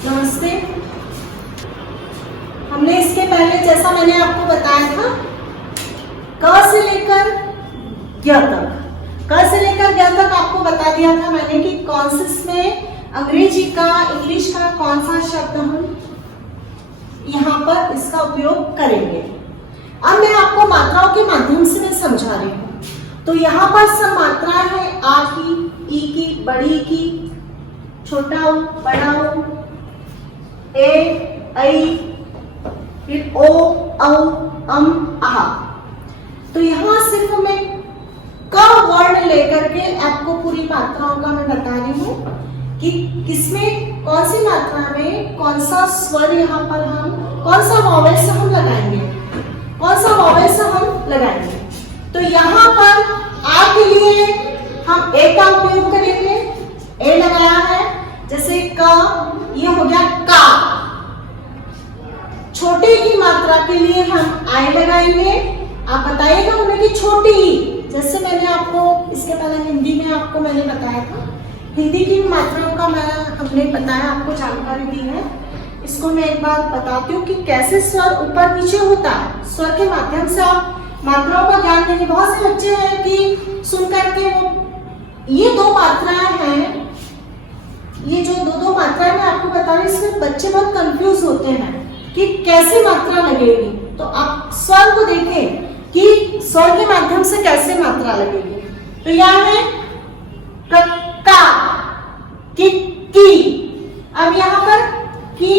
नमस्ते। हमने इसके पहले जैसा मैंने आपको बताया था क से लेकर ज्ञ तक, क से लेकर ज्ञ तक आपको बता दिया था मैंने कि कौन से इसमें अंग्रेजी का इंग्लिश का कौन सा शब्द हम यहाँ पर इसका उपयोग करेंगे। अब मैं आपको मात्राओं के माध्यम से मैं समझा रही हूँ। तो यहाँ पर सब मात्राएं हैं आ की, ई की, बड़ी की, छोटा ऊ, बड़ा ऊ, ए, ऐ, फिर ओ, औ, आहा। तो यहाँ सिर्फ मैं क वर्ण लेकर के आपको पूरी मात्राओं का मैं बता रही हूँ कि किसमें कौन सी मात्रा में कौन सा स्वर यहाँ पर हम कौन सा वॉवेल से हम लगाएंगे, कौन सा वॉवेल से हम लगाएंगे। तो यहाँ पर आ के लिए हम ए का उपयोग करेंगे, ए लगाया है जैसे क, ये हो गया का। छोटे की मात्रा के लिए हम आई लगाएंगे। आप बताइएगा उन्हें कि छोटी, जैसे मैंने आपको इसके पहले हिंदी में आपको मैंने बताया था, हिंदी की मात्राओं का हमने बताया, आपको जानकारी दी है। इसको मैं एक बार बताती हूँ कि कैसे स्वर ऊपर नीचे होता है। स्वर के माध्यम से आप मात्राओं का ज्ञान देंगे। बहुत से बच्चे हैं कि सुन करके वो ये दो मात्राएं हैं, ये जो दो मात्राएं मैं आपको बता रही हूँ, इसमें बच्चे बहुत कंफ्यूज होते हैं कि कैसे मात्रा लगेगी। तो आप स्वर को देखें कि स्वर के माध्यम से कैसे मात्रा लगेगी। तो यहाँ है का, की। अब यहाँ पर की।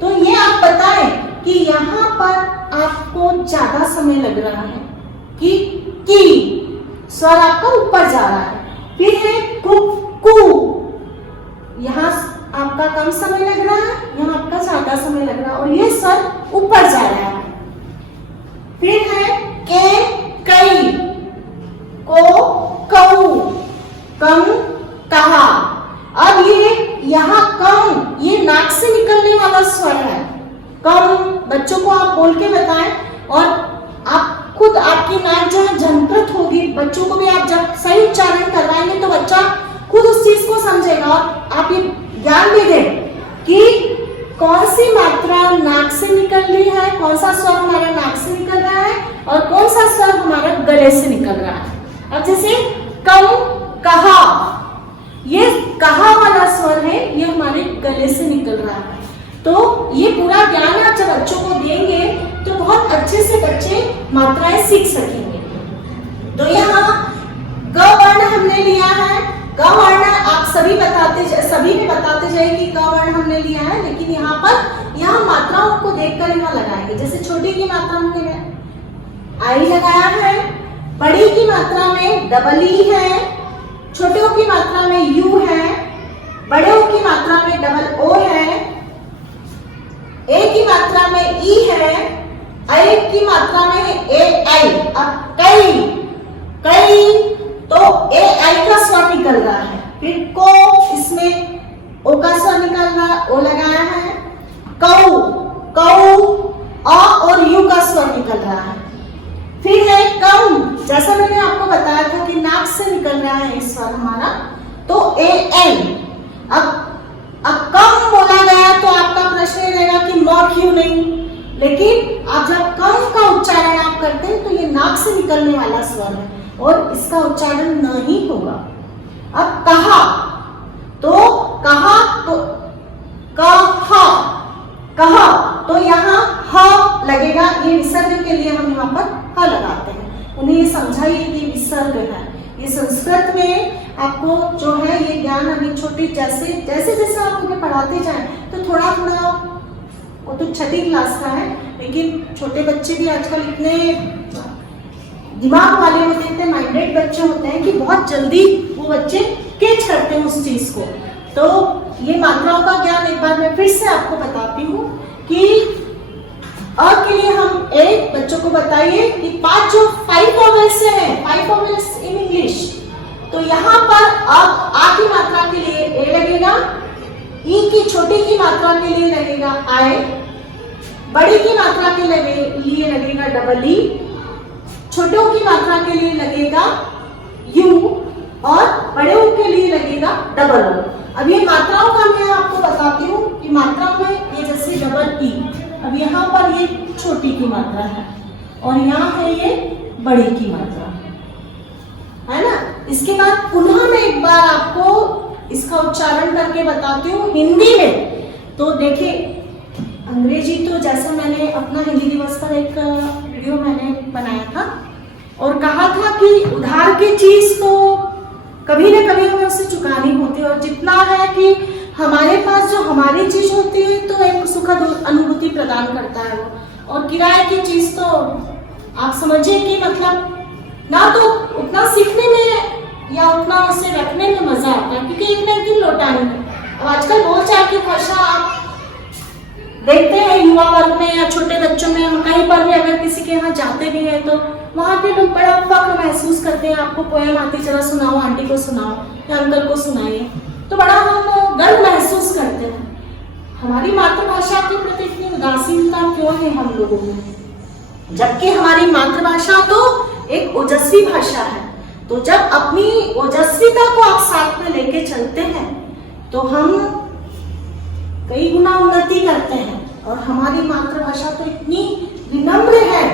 तो ये आप बताएं कि यहाँ पर आपको ज्यादा समय लग रहा है की स्वर आपका ऊपर जा रहा है। फिर है कु, यहाँ आपका कम समय लग रहा है, यहाँ आपका ज्यादा समय लग रहा है और ये स्वर ऊपर जा रहा है। फिर है के, कई, को, कऊ, कम, कहा। अब ये यहाँ कम, ये नाक से निकलने वाला स्वर है। कम बच्चों को आप बोल के बताएं और आप खुद आपकी नाक जो है झनकृत होगी। बच्चों को भी आप जब सही उच्चारण करवाएंगे तो बच्चा खुद उस चीज को समझेगा और आप ये ज्ञान भी दें कि कौन सी मात्रा नाक से निकल रही है, कौन सा स्वर हमारा नाक से निकल रहा है और कौन सा स्वर हमारा गले से निकल रहा है। अब जैसे कम, कहा, ये कहा वाला स्वर है, ये हमारे गले से निकल रहा है। तो ये पूरा ज्ञान आप जब बच्चों को देंगे तो बहुत अच्छे से बच्चे मात्राएं सीख सकेंगे। तो यहाँ ग वर्ण हमने लिया है। ग वर्ण आप सभी में बताते जाए कि ग वर्ण हमने लिया है, लेकिन यहाँ मात्राओं को देखकर यहाँ लगाएंगे। जैसे छोटी की मात्रा हमने आई लगाया है, बड़ी की मात्रा में डबल ई है, छोटों की मात्रा में यू है, बड़ों की मात्रा में डबल ओ है, ए की मात्रा में ई है, ऐ की मात्रा में ए आई। अब कई तो ए आई का स्वर निकल रहा है। फिर को, इसमें ओ का स्वर निकल रहा है, ओ लगाया है। कऊ, अ और यू का स्वर निकल रहा है। फिर है कम, जैसा मैंने आपको बताया था कि नाक से निकल रहा है इस स्वर हमारा, तो ए एन। अब कम बोला गया तो आपका प्रश्न रहेगा कि म क्यों नहीं, लेकिन आप जब कम का उच्चारण आप करते हैं तो ये नाक से निकलने वाला स्वर है और इसका उच्चारण नहीं होगा। अब कहा तो कहा तो यहाँ ह लगेगा। ये विसर्ग के लिए हम यहाँ पर ह लगाते हैं। उन्हें ये समझाइए कि विसर्ग है। ये संस्कृत में आपको जो है ये ज्ञान अभी छोटी जैसे आप उन्हें पढ़ाते जाएं तो थोड़ा वो तो छठी क्लास का है, लेकिन छोटे बच्चे भी आजकल इतने दिमाग वाले होते हैं, माइंडेड बच्चे होते हैं कि बहुत जल्दी वो बच्चे कैच करते हैं उस चीज को। तो ये मात्राओं का ज्ञान एक बार मैं फिर से आपको बताती हूँ कि अ के लिए हम एक बच्चों को बताइए कि 5 वॉवेल्स हैं, 5 वॉवेल्स इन इंग्लिश। तो यहाँ पर आ की मात्रा के लिए ए लगेगा, ई की छोटी की मात्रा के लिए लगेगा आई, बड़ी की मात्रा के लिए लगेगा डबल ई, छोटों की मात्रा के लिए लगेगा यू और बड़े के लिए लगेगा डबल ओ। अब ये मात्राओं का मैं आपको ये छोटी की मात्रा है और यहाँ है ये बड़ी की मात्रा, है ना। इसके बाद पुनः मैं एक बार आपको इसका उच्चारण करके बताती हूँ हिंदी में। तो देखिए, अंग्रेजी तो जैसा मैंने अपना हिंदी दिवस पर एक वीडियो मैंने बनाया था और कहा था कि उधार की चीज तो कभी ना कभी हमें उसे चुकानी होती है, और जितना है कि हमारे पास जो हमारी चीज होती है तो एक सुखद अनुभूति प्रदान करता है वो, और किराए की चीज तो आप समझिए कि मतलब ना तो उतना सीखने में या उतना उसे रखने में मजा आता है, क्योंकि एक ना एक दिन लौटानी है। अब आजकल बोलचाल की भाषा आप देखते हैं युवा वर्ग में या छोटे बच्चों में, हम कहीं पर भी अगर किसी के यहाँ जाते भी हैं तो वहाँ के लोग बड़ा फख्र महसूस करते हैं, आपको पोएम आती जरा सुनाओ, आंटी को सुनाओ या अंकल को सुनाइए, तो बड़ा हम गर्व महसूस करते हैं। हमारी मातृभाषा के प्रति इतनी उदासीनता क्यों है हम लोगों में, जबकि हमारी मातृभाषा तो एक ओजस्वी भाषा है। तो जब अपनी ओजस्विता को आप साथ में लेके चलते हैं तो हम कई गुना उन्नति करते हैं। और हमारी मातृभाषा तो इतनी विनम्र है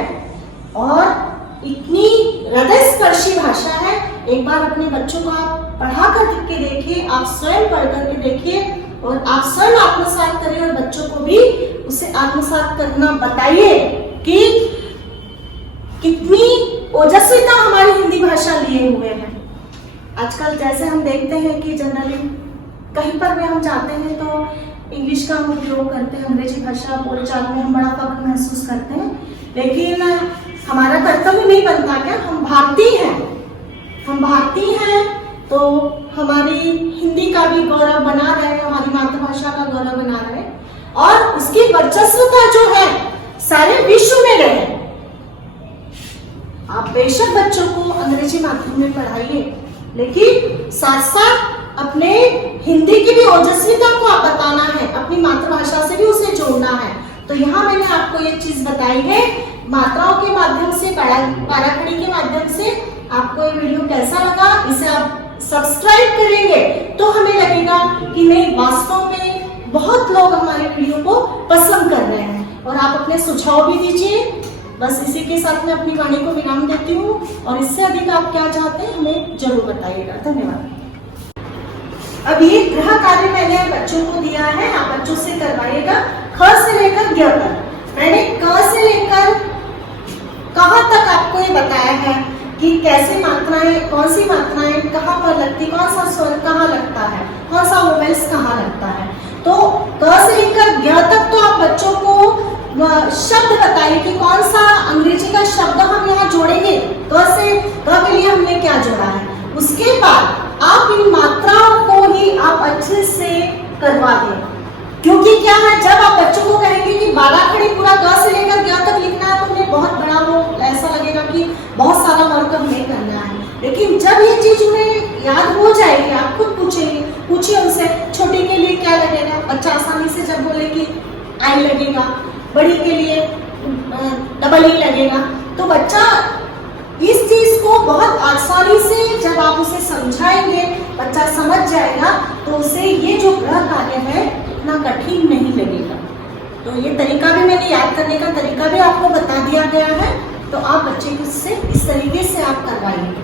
और इतनी हृदयस्पर्शी भाषा है। एक बार अपने बच्चों को आप पढ़ा करके देखिए, आप स्वयं पढ़ करके देखिए और आप स्वयं आत्मसात करिए और बच्चों को भी उसे आत्मसात करना बताइए कि कितनी ओजस्विता हमारी हिंदी भाषा लिए हुए है। आजकल जैसे हम देखते हैं कि जनरली कहीं पर भी हम जाते हैं तो इंग्लिश का हम उपयोग करते हैं, अंग्रेजी भाषा बोलचाल में हम बड़ा फख्र महसूस करते हैं, लेकिन हमारा कर्तव्य नहीं बनता क्या? हम भारतीय हैं तो हमारी हिंदी का भी गौरव बना रहे, हमारी मातृभाषा का गौरव बना रहे और उसकी वर्चस्वता जो है सारे विश्व में रहे। आप बेशक बच्चों को अंग्रेजी माध्यम में पढ़ाइए, लेकिन साथ साथ अपने हिंदी की भी ओजस्विता को आप बताना है, अपनी मातृभाषा से भी उसे जोड़ना है। तो यहाँ मैंने आपको ये चीज बताई है मात्राओं के माध्यम से, पाराखड़ी के माध्यम से। आपको ये वीडियो कैसा लगा, इसे आप सब्सक्राइब करेंगे तो हमें लगेगा कि नहीं, वास्तव में बहुत लोग हमारे वीडियो को पसंद कर रहे हैं। और आप अपने सुझाव भी दीजिए। बस इसी के साथ मैं अपनी वाणी को विराम देती हूँ और इससे अधिक आप क्या चाहते हैं हमें जरूर बताइएगा। धन्यवाद। अब ये गृह कार्य मैंने बच्चों को दिया है, आप बच्चों से करवाइएगा। ख से लेकर ग तक मैंने क से लेकर कहाँ तक आपको ये बताया है कि कैसे मात्राएं, कौन सी मात्राएं कहाँ पर लगती, कौन सा स्वर कहाँ लगता है, कौन सा वोवेल्स कहाँ लगता है। तो क से लेकर ग तक तो आप बच्चों को शब्द बताइए कि कौन सा अंग्रेजी का शब्द हम यहाँ जोड़ेंगे। क से ग के लिए हमने क्या जोड़ा है, उसके बाद आप इन मात्राओं को ही आप अच्छे से करवा दें। क्योंकि क्या है, जब आप बच्चों को कहेंगे कि बाराखड़ी पूरा ग से लेकर ग तक लिखना है तो उन्हें बहुत बड़ा वो ऐसा लगेगा कि बहुत सारा वर्क हमें करना है। लेकिन जब ये चीज उन्हें याद हो जाएगी, आप खुद पूछिए उनसे, छोटी के लिए क्या लगेगा, बच्चा आसानी से जब बोले कि आई लगेगा, बड़ी के लिए डबल ई लगेगा, तो बच्चा इस चीज को बहुत आसानी से जब आप उसे समझाएंगे, बच्चा समझ जाएगा, तो उसे ये जो गृह कार्य है इतना कठिन नहीं लगेगा। तो ये तरीका भी मैंने, याद करने का तरीका भी आपको बता दिया गया है, तो आप बच्चे को इससे इस तरीके से आप करवाइए।